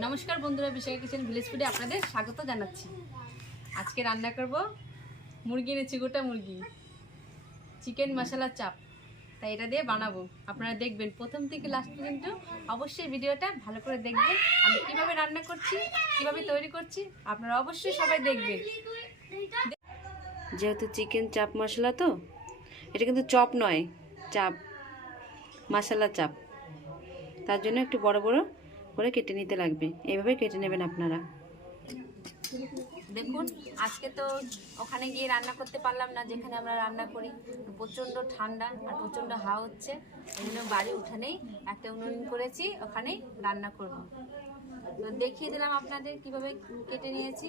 নমস্কার বন্ধুরা, Bishakha kitchen village ফুডে আপনাদের স্বাগত জানাচ্ছি। আজকে রান্না করব মুরগি এনেছি গোটা মুরগি, চিকেন মশলা চাপ। তাই এটা দিয়ে বানাবো। আপনারা দেখবেন প্রথম থেকে লাস্ট পর্যন্ত অবশ্যই ভিডিওটা ভালো করে দেখবেন, আমি কীভাবে রান্না করছি, কীভাবে তৈরি করছি, আপনারা অবশ্যই সবাই দেখবেন। যেহেতু চিকেন চাপ মশলা তো, এটা কিন্তু চপ নয়, চাপ, মশলা চাপ। তার জন্য একটু বড় বড় করে কেটে নিতে লাগবে। এইভাবে কেটে নেবেন আপনারা। দেখুন, আজকে তো ওখানে গিয়ে রান্না করতে পারলাম না, যেখানে আমরা রান্না করি। প্রচণ্ড ঠান্ডা আর প্রচণ্ড হাওয়া হচ্ছে। এই বাড়ি উঠানেই একটা উনুন করেছি ওখানেই রান্না করব। তো দেখিয়ে দিলাম আপনাদের কীভাবে কেটে নিয়েছি।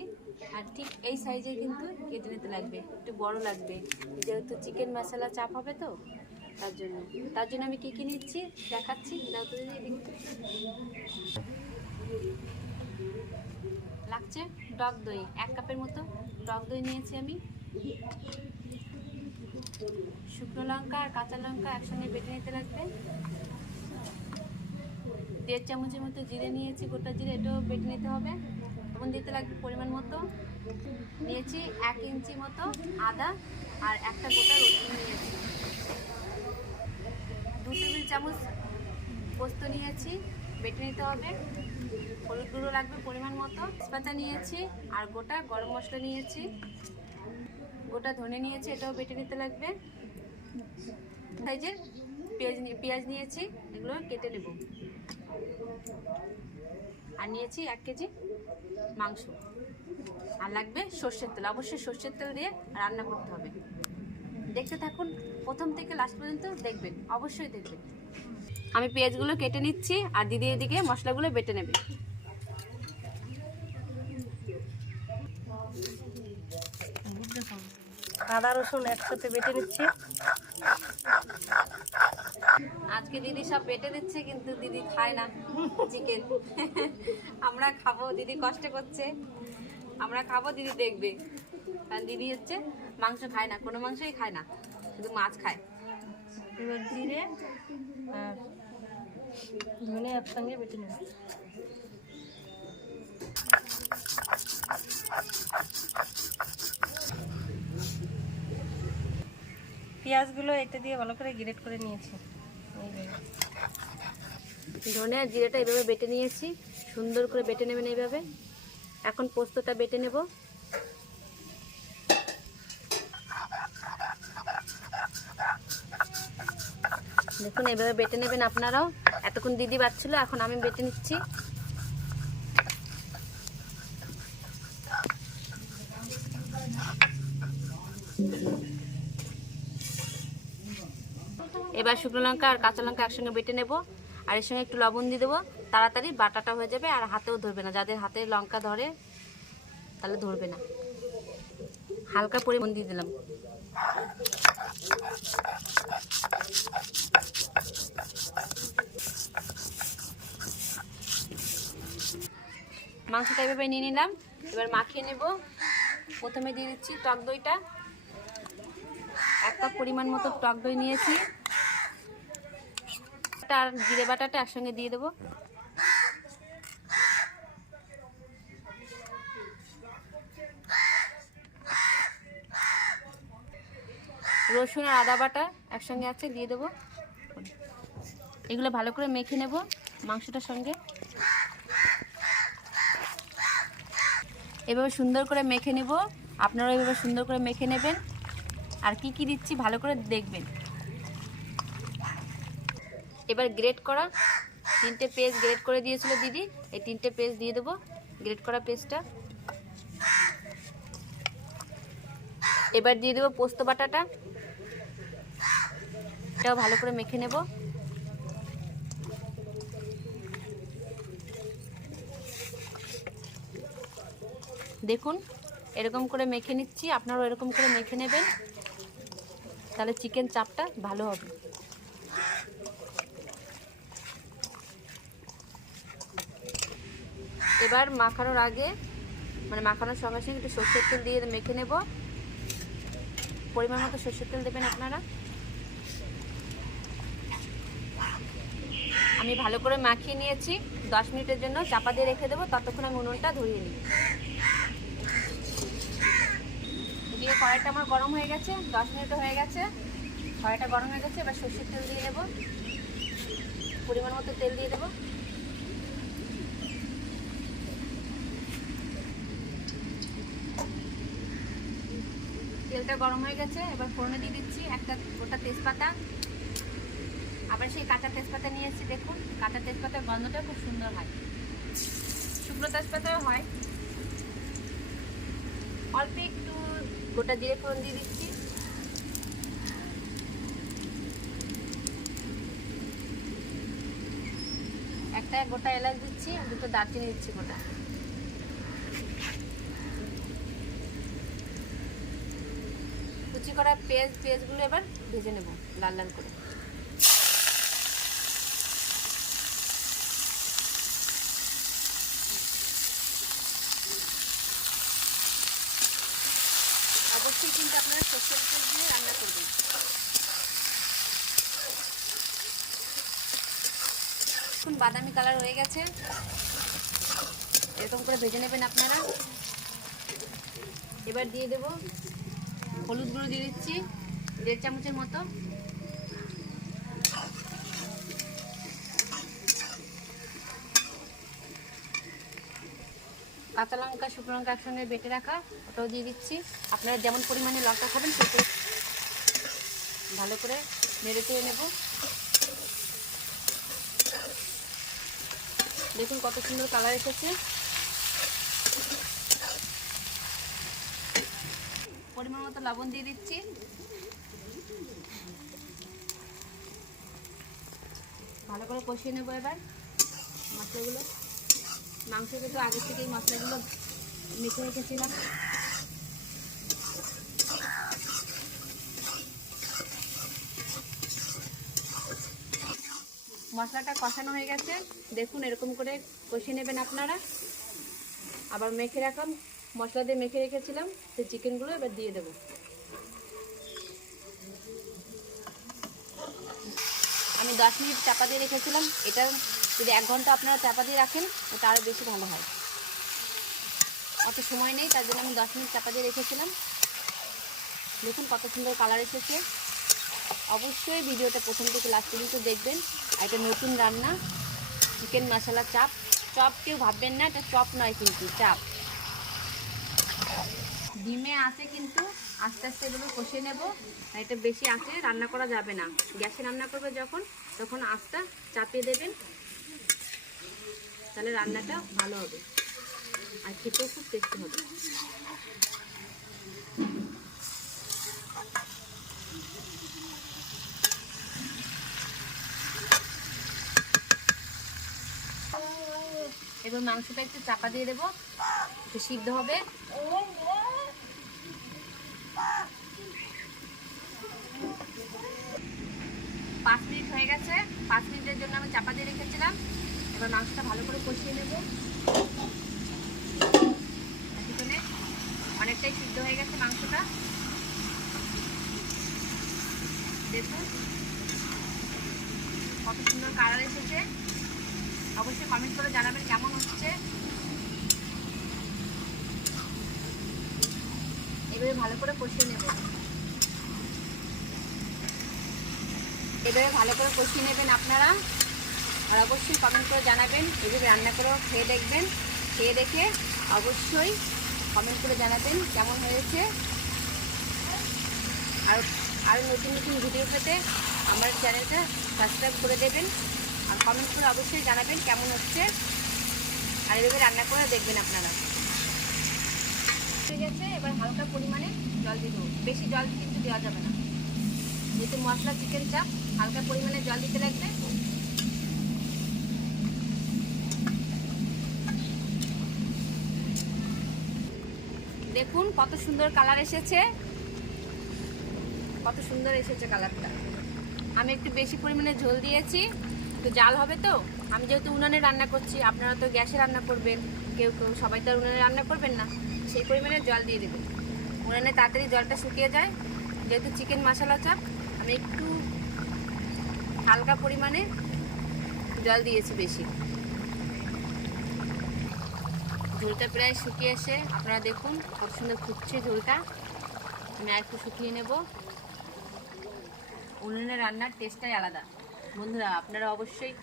আর ঠিক এই সাইজে কিন্তু কেটে নিতে লাগবে। একটু বড় লাগবে। যেহেতু চিকেন মশলা চাপ হবে তো। তার জন্য। তার জন্য আমি কী কী নিচ্ছি? দেখাচ্ছি। দাও লাগছে টক দই। এক কাপের মতো টক দই নিয়েছি আমি। শুকনো লঙ্কা আর কাঁচা লঙ্কা একসঙ্গে বেটে নিতে লাগবে। দেড় চামচের মতো জিরে নিয়েছি, গোটা জিরে, এটাও বেটে নিতে হবে। লবণ দিতে লাগবে পরিমাণ মতো। নিয়েছি এক ইঞ্চি মতো আদা আর একটা গোটা রসুন নিয়েছি। চামচ পোস্ত নিয়েছি, বেটে নিতে হবে। হলুদ গুঁড়ো লাগবে পরিমাণ মতো। তেজপাতা নিয়েছি আর গোটা গরম মশলা নিয়েছি। গোটা ধনে নিয়েছি, এটাও বেটে নিতে লাগবে। সাইজের পেঁয়াজ পেঁয়াজ নিয়েছি, এগুলো কেটে নেব। আর নিয়েছি এক কেজি মাংস। আর লাগবে সর্ষের তেল। অবশ্যই সর্ষের তেল দিয়ে রান্না করতে হবে। দেখতে থাকুন, প্রথম থেকে লাস্ট পর্যন্ত দেখবেন, অবশ্যই দেখবেন। আমি পেঁয়াজগুলো কেটে নিচ্ছি আর দিদি এদিকে মশলাগুলো বেটে নেবে। আদা রসুন একসাথে বেটে নিচ্ছি। আজকে দিদি সব বেটে দিচ্ছে কিন্তু দিদি খায় না চিকেন আমরা খাব দিদি কষ্ট করছে। আমরা খাব দিদি দেখবে। কারণ দিদি হচ্ছে মাংস খায় না কোনো মাংসই খায় না শুধু মাছ খায়। এবার জিরে আর ধনে একসঙ্গে বেটে নেব। পেঁয়াজগুলো এটা দিয়ে ভালো করে গ্রেট করে নিয়েছি। ধনে আর জিরেটা এইভাবে বেটে নিয়েছি। সুন্দর করে বেটে নেবেন এইভাবে। এখন পোস্তটা বেটে নেব। দেখুন, এভাবে বেটে নেবেন আপনারাও। এতক্ষণ দিদি বাচ্ছিল এখন আমি বেটে নিচ্ছি। এবার শুকনো লঙ্কা আর কাঁচা লঙ্কা একসঙ্গে বেটে নেব। আর এর সঙ্গে একটু লবণ দিয়ে দেবো। তাড়াতাড়ি বাটাটা হয়ে যাবে, আর হাতেও ধরবে না। যাদের হাতে লঙ্কা ধরে, তাহলে ধরবে না। হালকা পরিমাণ দিয়ে দিলাম। মাংসটা এভাবে নিয়ে নিলাম। এবার মাখিয়ে নেব। প্রথমে দিয়ে দিচ্ছি টক দইটা। এক কাপ পরিমাণ মতো টক দই নিয়েছি। আর জিরে বাটাটা একসঙ্গে দিয়ে দেবো। রসুন আর আদা বাটা একসঙ্গে আছে, দিয়ে দেবো। এগুলো ভালো করে মেখে নেব মাংসটার সঙ্গে। এভাবে সুন্দর করে মেখে নেব। আপনারা এভাবে সুন্দর করে মেখে নেবেন। আর কি কি দিচ্ছি ভালো করে দেখবেন। এবার গ্রেট করা তিনটে পেস্ট গ্রেট করে দিয়েছিল দিদি, এই তিনটে পেস্ট দিয়ে দেবো গ্রেট করা পেস্টটা। এবার দিয়ে দেবো পোস্ত বাটাটা। এটাও ভালো করে মেখে নেব। দেখুন, এরকম করে মেখে নিচ্ছি, আপনারাও এরকম করে মেখে নেবেন। তাহলে চিকেন চাপটা ভালো হবে। এবার মাখানোর আগে মানে মাখানোর সঙ্গে সঙ্গে একটু সর্ষের তেল দিয়ে মেখে নেব। পরিমাণ মতো সর্ষের তেল দেবেন আপনারা। আমি ভালো করে মাখিয়ে নিয়েছি। দশ মিনিটের জন্য চাপা দিয়ে রেখে দেবো। ততক্ষণ আমি উনুনটা ধরিয়ে নিই। দিয়ে কড়াইটা আমার গরম হয়ে গেছে। দশ মিনিটও হয়ে গেছে। কড়াইটা গরম হয়ে গেছে। এবার সর্ষের তেল দিয়ে দেবো। পরিমাণ মতো তেল দিয়ে দেবো। তেলটা গরম হয়ে গেছে। এবার ফোড়নে দিয়ে দিচ্ছি একটা গোটা তেজপাতা। আবার সেই কাঁচা তেজপাতা নিয়ে এসেছি দেখুন। কাঁচা তেজপাতার গন্ধটা খুব সুন্দর হয়। শুকনো তেজপাতাও হয়। অল্প একটু গোটা জিরে ফোড়ন দিয়ে দিচ্ছি। একটা গোটা এলাচ দিচ্ছি, দুটো দারচিনি দিচ্ছি গোটা। কুচি করা পেঁয়াজ, পেঁয়াজগুলো এবার ভেজে নেব লাল লাল করে অবশ্যই কিন্তু আপনারা সর্ষের তেল দিয়ে রান্না করবেন এখন বাদামি কালার হয়ে গেছে। এরকম করে ভেজে নেবেন আপনারা। এবার দিয়ে দেব হলুদ গুঁড়ো দিয়ে দিচ্ছি, দেড় চামচের মতো। কাঁচা লঙ্কা, শুকনো লঙ্কা একসঙ্গে বেটে রাখা, ওটাও দিয়ে দিচ্ছি। আপনারা যেমন পরিমাণে লঙ্কা খাবেন সেটা ভালো করে নেড়ে চেড়ে নেব। দেখুন কত সুন্দর কালার এসেছে। পরিমাণ মতো লবণ দিয়ে দিচ্ছি। ভালো করে কষিয়ে নেব এবার মশলাগুলো। মাংস কিন্তু আগে এই মশলাগুলো মিশে রেখেছিলাম। মশলাটা কষানো হয়ে গেছে। দেখুন এরকম করে কষিয়ে নেবেন আপনারা। আবার মেখে রাখলাম। মশলা দিয়ে মেখে রেখেছিলাম। সেই চিকেনগুলো এবার দিয়ে দেবো। আমি দশ মিনিট চাপা দিয়ে রেখেছিলাম। এটা যদি এক ঘণ্টা আপনারা চাপা দিয়ে রাখেন ওটা আরও বেশি ভালো হয়। অত সময় নেই, তার জন্য আমি দশ মিনিট চাপা দিয়ে রেখেছিলাম। দেখুন কত সুন্দর কালার এসেছে। অবশ্যই ভিডিওটা প্রথম থেকে লাস্ট পর্যন্ত দেখবেন। এটা নতুন রান্না। চিকেন মশলা চাপ চপ কেউ ভাববেন না, এটা চপ নয় কিন্তু চাপ ডিমে আছে কিন্তু, আস্তে আস্তে এগুলো কষিয়ে নেব। এটা বেশি আঁচে রান্না করা যাবে না। গ্যাসে রান্না করবে যখন, তখন আঁচটা চাপিয়ে দেবেন। তাহলে রান্নাটা ভালো হবে। আর খেতেও খুব টেস্টি হবে। এবার মাংসটা একটু চাপা দিয়ে দেবো। একটু সিদ্ধ হবে। পাঁচ মিনিট হয়ে গেছে। পাঁচ মিনিটের জন্য আমি চাপা দিয়ে রেখেছিলাম। এবার মাংসটা ভালো করে কষিয়ে নেব। অনেকটাই সিদ্ধ হয়ে গেছে মাংসটা। দেখুন, কত সুন্দর কালার এসেছে। অবশ্যই কমেন্ট করে জানাবেন কেমন হচ্ছে। এবারে ভালো করে কষিয়ে নেব। এবারে ভালো করে কষিয়ে নেবেন আপনারা। আর অবশ্যই কমেন্ট করে জানাবেন। এভাবে রান্না করেও খেয়ে দেখবেন। খেয়ে দেখে অবশ্যই কমেন্ট করে জানাবেন কেমন হয়েছে। আর আরও নতুন নতুন ভিডিও পেতে আমার চ্যানেলটা সাবস্ক্রাইব করে দেবেন। আর কমেন্ট করে অবশ্যই জানাবেন কেমন হচ্ছে। আর এভাবে রান্না করে দেখবেন আপনারা। হয়ে গেছে, এবার হালকা পরিমাণে জল দিয়ে দেবো বেশি জল কিন্তু দেওয়া যাবে না। যেহেতু মশলা চিকেন চাপ হালকা পরিমাণে জল দিতে লাগবে। দেখুন কত সুন্দর কালার এসেছে। কত সুন্দর এসেছে কালারটা আমি একটু বেশি পরিমাণে ঝোল দিয়েছি। তো জাল হবে তো? আমি যেহেতু উনানে রান্না করছি, আপনারা তো গ্যাসে রান্না করবেন। কেউ কেউ, সবাই তো আর উনানে রান্না করবেন না। সেই পরিমাণে জল দিয়ে দেবেন। উনানে তাড়াতাড়ি জলটা শুকিয়ে যায়। যেহেতু চিকেন মশলা চাপ, আমি একটু হালকা পরিমাণে জল দিয়েছি বেশি। ঝোলটা প্রায় শুকিয়ে এসে আপনারা দেখুন, কত সুন্দর ফুটছে ঝোলটা। আমি একটু শুকিয়ে নেব। উনুনে রান্নার টেস্টটাই আলাদা। বন্ধুরা, আপনারা অবশ্যই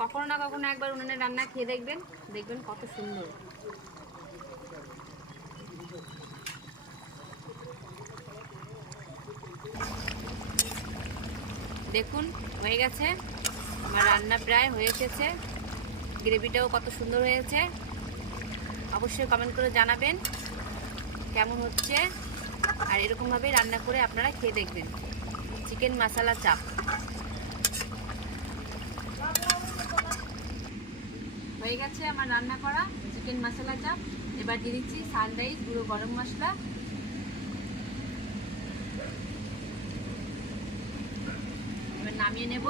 কখনো না কখনো একবার উনুনে রান্না খেয়ে দেখবেন দেখবেন কত সুন্দর। দেখুন, হয়ে গেছে। আমার রান্না প্রায় হয়ে এসেছে। গ্রেভিটাও কত সুন্দর হয়েছে। অবশ্যই কমেন্ট করে জানাবেন কেমন হচ্ছে আর এরকমভাবেই রান্না করে আপনারা খেয়ে দেখবেন। চিকেন মশলা চাপ। হয়ে গেছে আমার রান্না করা, চিকেন মশলা চাপ। এবার দিয়ে দিচ্ছি সানরাইজ গুঁড়ো গরম মশলা। এবার নামিয়ে নেব।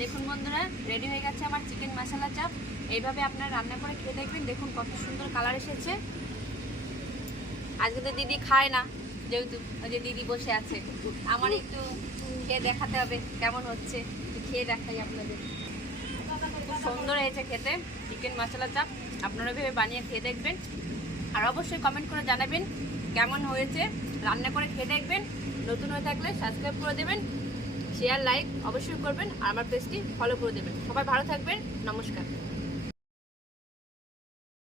দেখুন বন্ধুরা রেডি হয়ে গেছে আমার চিকেন মশলা চাপ। এইভাবে আপনারা রান্না করে খেয়ে দেখবেন, দেখুন কত সুন্দর কালার এসেছে। আজকে তো দিদি খায় না, যেহেতু যে দিদি বসে আছে। আমার একটু খেয়ে দেখাতে হবে কেমন হচ্ছে খেয়ে দেখাই আপনাদের। খুব সুন্দর হয়েছে খেতে চিকেন মশলা চাপ আপনারা ভেবে বানিয়ে খেয়ে দেখবেন। আর অবশ্যই কমেন্ট করে জানাবেন কেমন হয়েছে, রান্না করে খেয়ে দেখবেন। নতুন হয়ে থাকলে সাবস্ক্রাইব করে দেবেন শেয়ার লাইক অবশ্যই করবেন, আর আমার পেজটি ফলো করে দেবেন। সবাই ভালো থাকবেন, নমস্কার।